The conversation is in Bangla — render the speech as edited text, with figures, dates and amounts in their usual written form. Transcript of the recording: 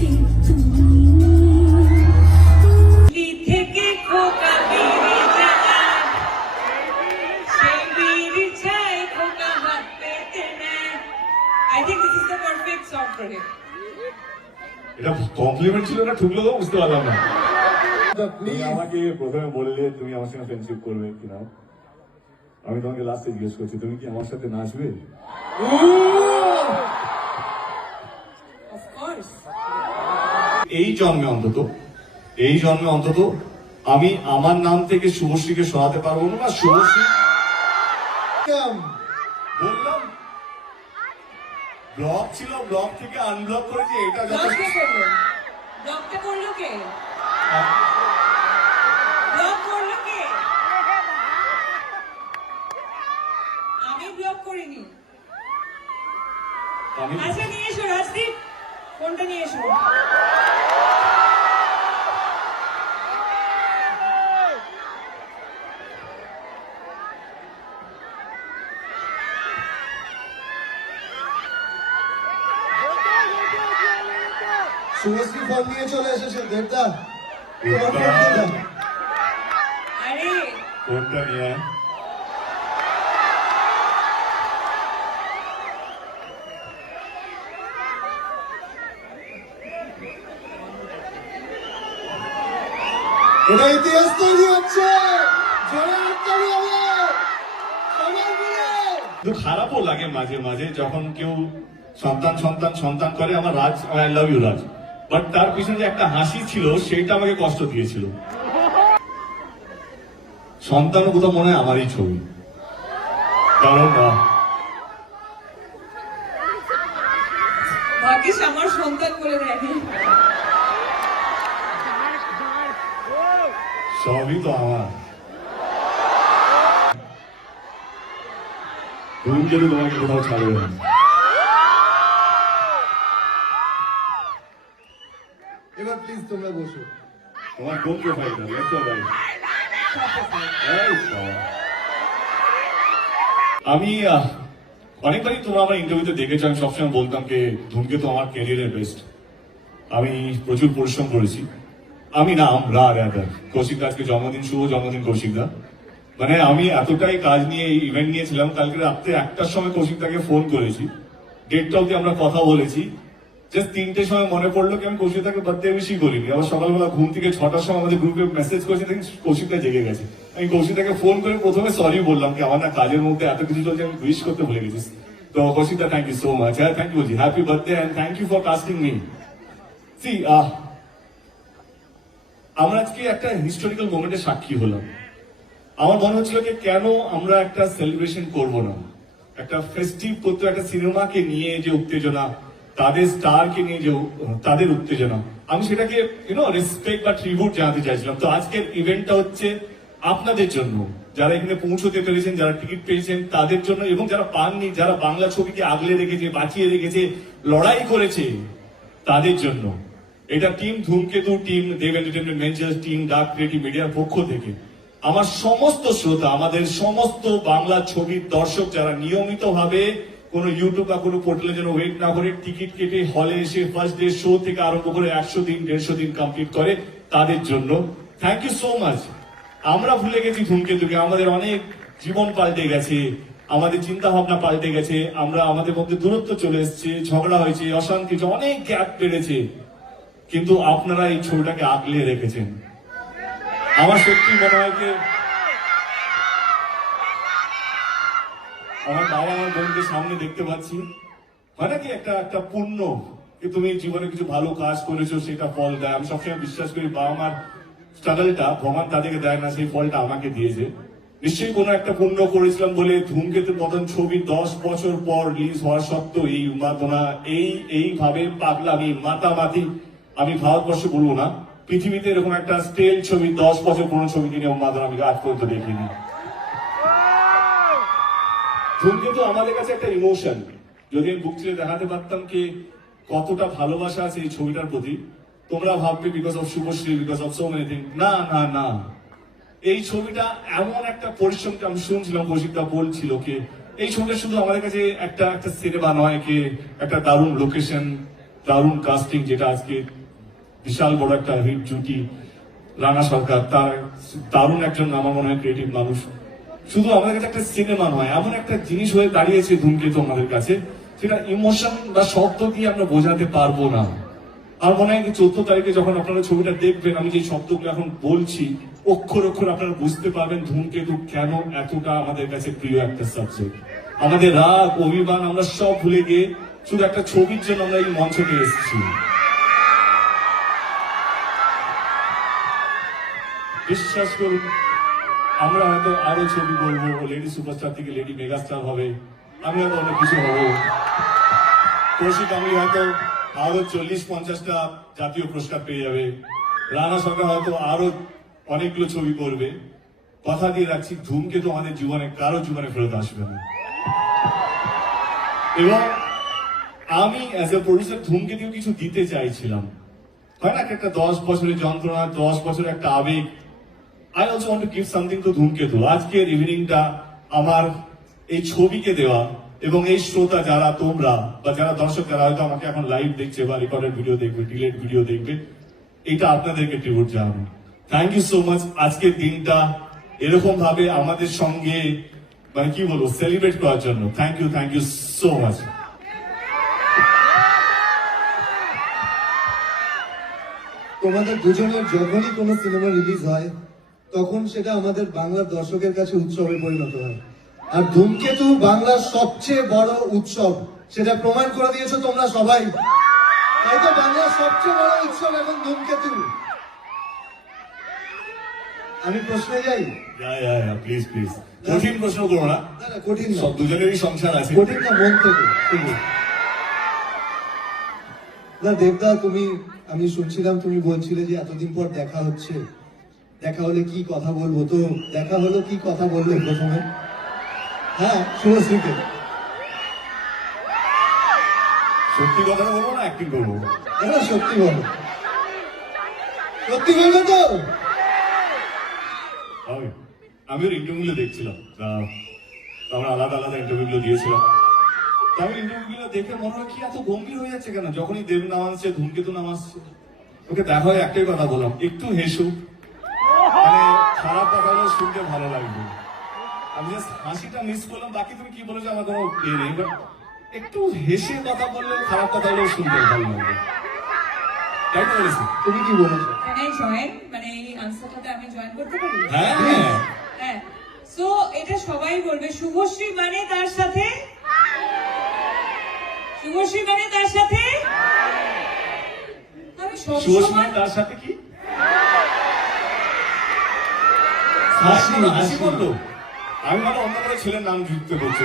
এটা কমপ্লিমেন্ট ছিল না ঠুকলো তো বুঝতে পারলাম না। তুমি আমাকে প্রথমে বললে তুমি আমার সঙ্গে ফ্রেন্ডশিপ করবে কিনা, আমি তোমাকে লাস্টে জিজ্ঞেস করছি তুমি কি আমার সাথে নাচবে? এই জন্মে অন্তত আমি আমার নাম থেকে শুভশ্রীকে সরাতে পারবো না। শুভশ্রী বললাম ব্লক ছিল, ব্লক থেকে আনব্লক করেছি, এটা আমি ব্লক করিনি। আচ্ছা নিয়ে এসো রাজদীপ, ফোনটা নিয়ে এসো। শুভশ্রী ফোন নিয়ে চলে এসেছে দেবদা। আরে ফোনটা নিয়ে এটা ইতিহাস তৈরি হচ্ছে। খারাপও লাগে মাঝে মাঝে যখন কেউ সন্তান করে। আমার Raj, I love you Raj, but তার পিছনে যে একটা হাসি ছিল সেটা আমাকে কষ্ট দিয়েছিল। সন্তান কোথাও মনে হয় আমারই ছবি, কারণ ভাগ্যিস আমার সন্তান বলে দেয়নি। সবই তো আমার। ধূমকেতু তোমাকে কোথাও ছাড়বে না। এবার প্লিজ তোমরা বসো। তোমার কোন প্রোফাইলটা লেফট অর রাইট? আমি অনেকবারই তোমরা আমার ইন্টারভিউতে দেখেছো, আমি সবসময় বলতাম যে ধূমকেতু আমার ক্যারিয়ারের বেস্ট। আমি প্রচুর পরিশ্রম করেছি। আমি না, আমরা কৌশিক আজকে জন্মদিন, শুভ জন্মদিন কৌশিক দা। মানে আমি এতটাই কাজ নিয়ে এই ইভেন্ট নিয়েছিলাম, কালকে রাত্রে 1টার সময় কৌশিক দাকে ফোন করেছি, 1:30 অব্দি আমরা কথা বলেছি। জাস্ট 3টের সময় মনে পড়লো কি আমি কৌশিক দাকে বার্থডে উইশই করিনি। আবার সকালবেলা ঘুম থেকে 6টার সময় আমাদের গ্রুপে মেসেজ করেছি, দেখি কৌশিক দা জেগে গেছে। আমি কৌশিক দাকে ফোন করে প্রথমে সরি বললাম কি আমার না কাজের মধ্যে এত কিছু চলছে, আমি উইশ করতে ভুলে গেছিস। তো Kaushik da thank you so much. হ্যাঁ থ্যাংক ইউ বলছি, happy birthday and thank you for casting me. সি আমরা আজকে একটা হিস্টোরিক্যাল মোমেন্টের সাক্ষী হলাম। আমার মনে হচ্ছিল যে কেন আমরা একটা সেলিব্রেশন করব না, একটা ফেস্টিভ করতে, একটা সিনেমাকে নিয়ে যে উত্তেজনা, তাদের স্টারকে নিয়ে যে তাদের উত্তেজনা, আমি সেটাকে রেসপেক্ট বা ট্রিবিউট জানাতে চাইছিলাম। তো আজকের ইভেন্টটা হচ্ছে আপনাদের জন্য, যারা এখানে পৌঁছতে পেরেছেন, যারা টিকিট পেয়েছেন তাদের জন্য, এবং যারা পাননি, যারা বাংলা ছবিকে আগলে রেখেছে, বাঁচিয়ে রেখেছে, লড়াই করেছে তাদের জন্য। এটা team Dhumketu, team Dev entertainment ventures, team dark creative মিডিয়ার পক্ষ থেকে আমার সমস্ত শ্রোতা, আমাদের সমস্ত বাংলা ছবির দর্শক যারা নিয়মিত ভাবে কোন ইউটিউব বা কোনো পোর্টালে যেন ওয়েট না করে টিকিট কেটে হলে এসে ফার্স্ট ডে শো থেকে আরম্ভ করে 100 দিন 150 দিন কমপ্লিট করে, তাদের জন্য থ্যাংক ইউ সো মাচ। আমরা ভুলে গেছি ধূমকেতুকে, আমাদের অনেক জীবন পাল্টে গেছে, আমাদের চিন্তা ভাবনা পাল্টে গেছে, আমরা আমাদের মধ্যে দূরত্ব চলে এসছে, ঝগড়া হয়েছে, অশান্তি, অনেক গ্যাপ বেড়েছে, কিন্তু আপনারা এই ছবিটাকে আগলে রেখেছেন। আমার সত্যি মনে হয় যে আমার বাবা আমার বোনকে সামনে দেখতে পাচ্ছি, হয় নাকি একটা পুণ্য যে তুমি জীবনে কিছু ভালো কাজ করেছো, সেটা ফল দেয়। আমি সবসময় বিশ্বাস করি বাবা মার স্ট্রাগলটা ভগবান তাদেরকে দেয় না, সেই ফলটা আমাকে দিয়েছে। নিশ্চয়ই কোনো একটা পুণ্য করেছিলাম বলে ধূমকেতুর মতন ছবি 10 বছর পর রিলিজ হওয়া সত্ত্বেও এই উন্মাদনা, এইভাবে পাগলামি, মাতামাতি, আমি ভারতবর্ষে বলবো না, পৃথিবীতে এরকম একটা স্টেল ছবি 10 বছর পুরনো ছবি নিয়ে উন্মাদনা আমি আজ পর্যন্ত দেখিনি। ধূমকেতু আমাদের কাছে একটা ইমোশন। যদি আমি বুক চিরে দেখাতে পারতাম কি কতটা ভালোবাসা আছে এই ছবিটার প্রতি, তোমরা ভাববে because of Subhashree, because of so many thing. না না না, এই ছবিটা এমন একটা পরিশ্রমকে আমি শুনছিলাম, কৌশিকদা বলছিল কি এই ছবিটা শুধু আমাদের কাছে একটা সিনেমা নয়, কি একটা দারুণ লোকেশন, দারুণ কাস্টিং, যেটা আজকে বিশাল বড় একটা হিট জুটি। রানা সরকার তার দারুণ একজন আমার মনে হয় ক্রিয়েটিভ মানুষ। শুধু আমাদের কাছে একটা সিনেমা নয়, এমন একটা জিনিস হয়ে দাঁড়িয়েছে ধূমকেতু আমাদের কাছে, সেটা ইমোশন বা শব্দ দিয়ে আমরা বোঝাতে পারবো না। আর মনে হয় 14 তারিখে যখন আপনারা ছবিটা দেখবেন, আমি যে শব্দগুলো এখন বলছি অক্ষর অক্ষর আপনারা বুঝতে পারবেন ধূমকেতু কেন এতটা আমাদের কাছে প্রিয় একটা সাবজেক্ট। আমাদের রাগ অভিমান আমরা সব ভুলে গিয়ে শুধু একটা ছবির জন্য আমরা এই মঞ্চে এসেছি। বিশ্বাস করুন, আমরা হয়তো আরো ছবি করবো, লেডি সুপারস্টার থেকে লেডি মেগাস্টার হবে, আমি হয়তো অনেক কিছু হবো, কৌশিক আমি হয়তো আরো 40-50টা জাতীয় পুরস্কার পেয়ে যাবে, রানা সরকার হয়তো আরো অনেকগুলো ছবি করবে। কথা দিয়ে রাখছি, ধূমকেতু আমাদের জীবনে কারো জীবনে ফেরত আসবে না। এবং আমি অ্যাজ এ প্রডিউসার ধূমকেতু কিছু দিতে চাইছিলাম, হয় না একটা 10 বছরের যন্ত্রণা, 10 বছরের একটা আবেগ। I also want to give something to ধূমকেতু। আজকের ইভিনিংটা আমার এই ছবিকে দেওয়া, এবং এই শ্রোতা যারা তোমরা বা যারা দর্শক যারা হয়তো আমাকে এখন লাইভ দেখছে বা রেকর্ডেড ভিডিও দেখবে, ডিলেট ভিডিও দেখবে, এটা আপনাদেরকে ট্রিবিউট জানাবো। Thank you so much. আজকের দিনটা এরকম ভাবে আমাদের সঙ্গে মানে কি বলবো সেলিব্রেট করার জন্য থ্যাংক ইউ সো মাচ। তোমাদের দুজনের যখনই কোনো সিনেমা রিলিজ হয় তখন সেটা আমাদের বাংলার দর্শকের কাছে উৎসবে পরিণত হয়। আর ধূমকেতু বাংলার সবচেয়ে বড় উৎসব, সেটা প্রমাণ করে দিয়েছো তোমরা সবাই। তাই তো বাংলার সবচেয়ে বড় উৎসব এখন ধূমকেতু। আমি প্রশ্নে যাই। প্লিজ প্লিজ, কঠিন প্রশ্ন করো না, না না, কঠিন না, সব দুজনেরই সংসার আছে। কঠিন না, মন থেকে ঠিক আছে। না দেবদা, আমি শুনছিলাম তুমি বলছিলে যে এতদিন পর দেখা হচ্ছে, দেখা হলে কি কথা বলবো, তো দেখা হলো, কি কথা বললে প্রথমে? হ্যাঁ, শুভশ্রীকে। সত্যি কথা বলবো না অ্যাক্টিং করবো? না সত্যি বলো, সত্যি বলবে তো? আমি ওর ইন্টারভিউগুলো দেখছিলাম, আমরা আলাদা আলাদা ইন্টারভিউগুলো দিয়েছিলাম। আমি ইন্টারভিউগুলো দেখে মনে হয় কি এত গম্ভীর হয়ে যাচ্ছে কেন, যখনই দেব নাম আসছে, ধূমকেতু নাম আসছে, ওকে দেখা হয় একটাই কথা বললাম, একটু হেসু, মানে খারাপ কথাগুলো শুনতে ভালো লাগবে। আমি জাস্ট হাসিটা মিস করলাম, বাকি তুমি কি বলেছো আমার কোনো ইয়ে নেই, বাট একটু হেসে কথা বললে খারাপ কথাগুলো শুনতে ভালো লাগবে। তাই তো বলেছি? তুমি কি বলেছো? জয়েন মানে এই আনসারটাতে আমি জয়েন করতে পারি? হ্যাঁ হ্যাঁ। সো এটা সবাই বলবে, শুভশ্রী মানে তার সাথে, শুভশ্রী মানে তার সাথে, আমি শুভশ্রী সবসময় তার সাথে কি হাসি বললো, আমি মানে অন্য করে ছেলের নাম যুক্ত করছি।